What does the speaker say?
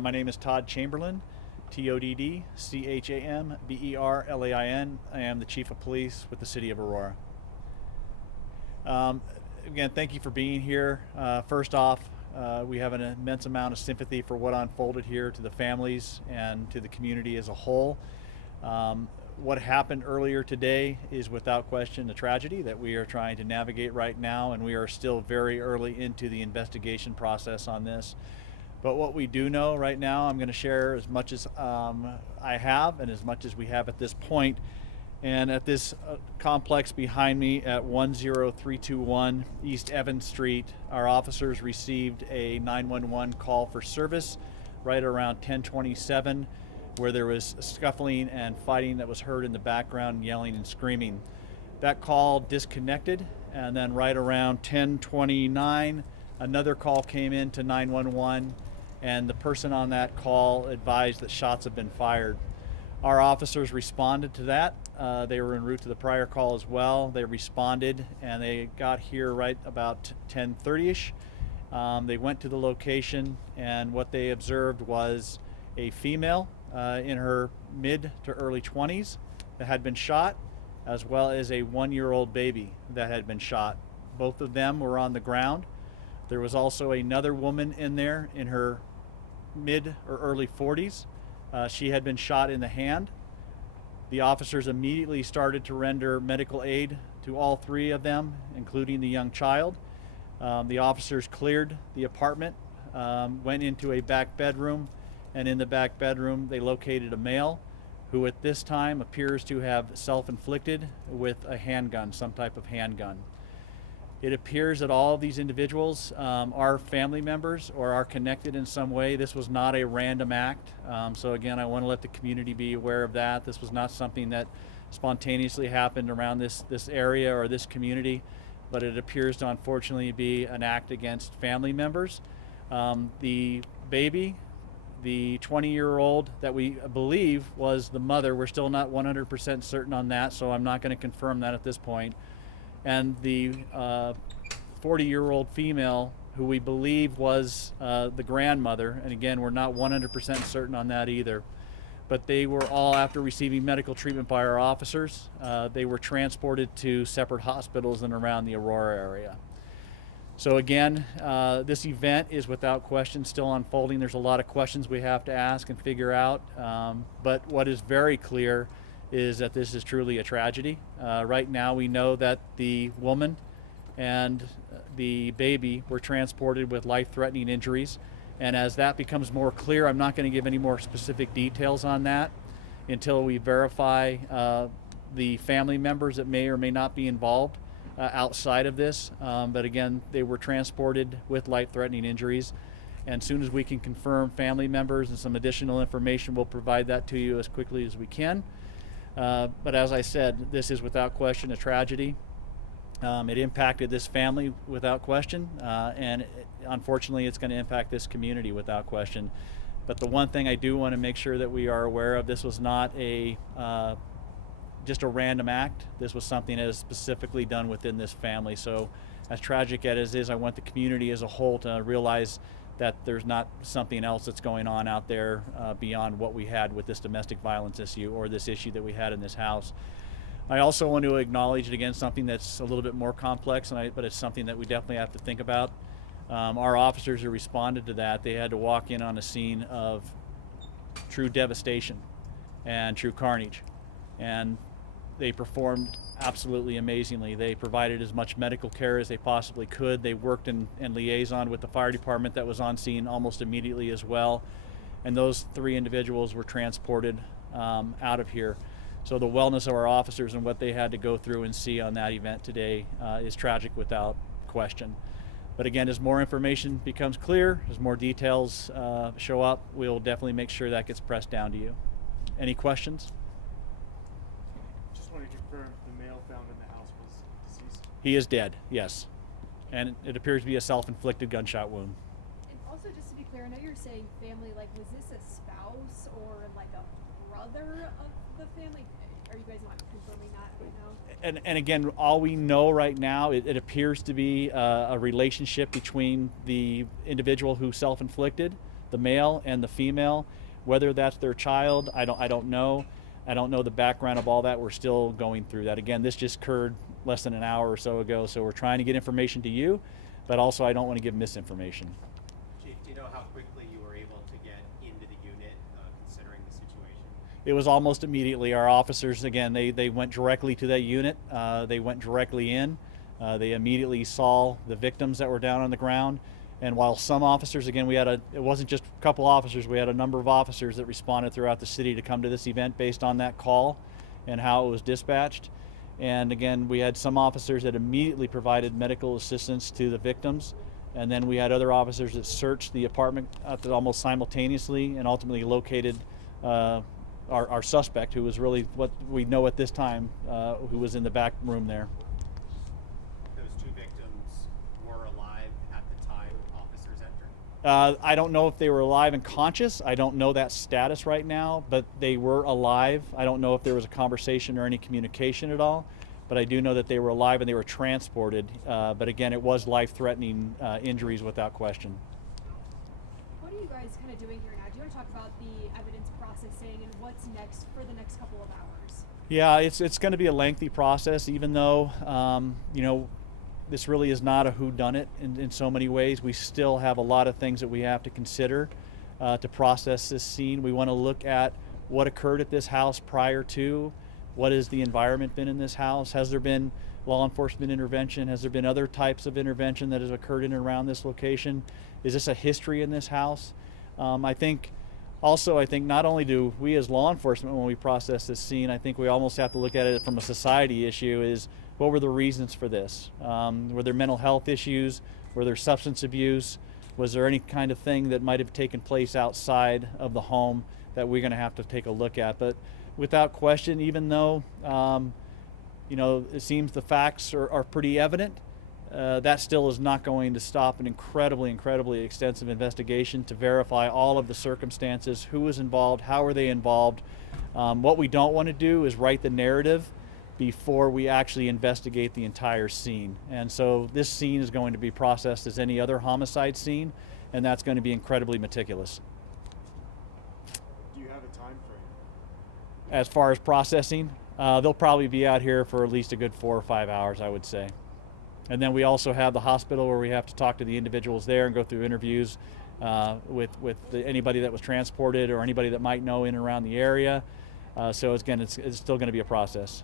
My name is Todd Chamberlain, TODD-CHAMBERLAIN. I am the Chief of Police with the City of Aurora. Again, thank you for being here. First off, we have an immense amount of sympathy for what unfolded here to the families and to the community as a whole. What happened earlier today is without question a tragedy that we are trying to navigate right now, and we are still very early into the investigation process on this. But what we do know right now, I'm going to share as much as I have and as much as we have at this point. And at this complex behind me at 10321 East Evans Street, our officers received a 911 call for service right around 10:27, where there was scuffling and fighting that was heard in the background, yelling and screaming. That call disconnected, and then right around 10:29, another call came in to 911, and the person on that call advised that shots have been fired. Our officers responded to that. They were en route to the prior call as well. They responded, and they got here right about 10:30ish. They went to the location, and what they observed was a female in her mid to early 20s that had been shot, as well as a 1-year-old baby that had been shot. Both of them were on the ground. There was also another woman in there in her mid or early 40s. She had been shot in the hand. The officers immediately started to render medical aid to all three of them, including the young child. The officers cleared the apartment, went into a back bedroom, and in the back bedroom they located a male who at this time appears to have self-inflicted with a handgun, some type of handgun. It appears that all of these individuals are family members or are connected in some way. This was not a random act. So again, I want to let the community be aware of that. This was not something that spontaneously happened around this area or this community, but it appears to unfortunately be an act against family members. The baby, the 20-year-old that we believe was the mother, we're still not 100% certain on that, so I'm not going to confirm that at this point. And the 40-year-old female who we believe was the grandmother, and again, we're not 100% certain on that either. But they were all, after receiving medical treatment by our officers, they were transported to separate hospitals in and around the Aurora area. So again, this event is without question still unfolding. There's a lot of questions we have to ask and figure out, but what is very clear is that this is truly a tragedy. Right now we know that the woman and the baby were transported with life-threatening injuries, and as that becomes more clear, I'm not going to give any more specific details on that until we verify the family members that may or may not be involved outside of this. But again, they were transported with life-threatening injuries, and as soon as we can confirm family members and some additional information, we'll provide that to you as quickly as we can. But as I said, this is without question a tragedy. It impacted this family without question, and unfortunately it's going to impact this community without question. But the one thing I do want to make sure that we are aware of, this was not just a random act. This was something that is specifically done within this family. So as tragic as it is, I want the community as a whole to realize that there's not something else that's going on out there beyond what we had with this domestic violence issue or this issue that we had in this house. I also want to acknowledge, again, something that's a little bit more complex, but it's something that we definitely have to think about. Our officers who responded to that, they had to walk in on a scene of true devastation and true carnage. And they performed absolutely amazingly. They provided as much medical care as they possibly could. They worked in liaison with the fire department that was on scene almost immediately as well. And those three individuals were transported out of here. So the wellness of our officers and what they had to go through and see on that event today is tragic without question. But again, as more information becomes clear, as more details show up, we'll definitely make sure that gets pressed down to you. Any questions? Just wanted to confirm the male found in the house was deceased. He is dead, yes. And it appears to be a self-inflicted gunshot wound. And also, just to be clear, I know you're saying family, like, was this a spouse or like a brother of the family? Are you guys not confirming that right now? And again, all we know right now, it appears to be a relationship between the individual who self-inflicted the male and the female. Whether that's their child, I don't know. I don't know the background of all that. We're still going through that. Again, this just occurred less than an hour or so ago, so we're trying to get information to you, but also I don't want to give misinformation. Chief, do you know how quickly you were able to get into the unit, considering the situation? It was almost immediately. Our officers, again, they went directly to that unit. They went directly in. They immediately saw the victims that were down on the ground. And while some officers, again, it wasn't just a couple officers, we had a number of officers that responded throughout the city to come to this event based on that call and how it was dispatched. And again, we had some officers that immediately provided medical assistance to the victims. And then we had other officers that searched the apartment almost simultaneously and ultimately located our suspect, who was really what we know at this time, who was in the back room there. Those two victims were alive at the time officers entered? I don't know if they were alive and conscious. I don't know that status right now, but they were alive. I don't know if there was a conversation or any communication at all, but I do know that they were alive and they were transported. But again, it was life-threatening injuries without question. What are you guys kind of doing here now? Do you want to talk about the evidence processing and what's next for the next couple of hours? Yeah, it's going to be a lengthy process, even though this really is not a whodunit in so many ways. We still have a lot of things that we have to consider to process this scene. We want to look at what occurred at this house prior to, what has the environment been in this house, has there been law enforcement intervention, has there been other types of intervention that has occurred in and around this location, is this a history in this house? I think not only do we as law enforcement, when we process this scene, I think we almost have to look at it from a society issue, is what were the reasons for this? Were there mental health issues? Were there substance abuse? Was there any kind of thing that might have taken place outside of the home that we're going to have to take a look at? But without question, even though it seems the facts are pretty evident, that still is not going to stop an incredibly extensive investigation to verify all of the circumstances, who was involved, how were they involved. What we don't want to do is write the narrative before we actually investigate the entire scene. And so this scene is going to be processed as any other homicide scene, and that's going to be incredibly meticulous. Do you have a time frame? As far as processing, they'll probably be out here for at least a good 4 or 5 hours, I would say. And then we also have the hospital where we have to talk to the individuals there and go through interviews with anybody that was transported or anybody that might know in and around the area. So again, it's still going to be a process.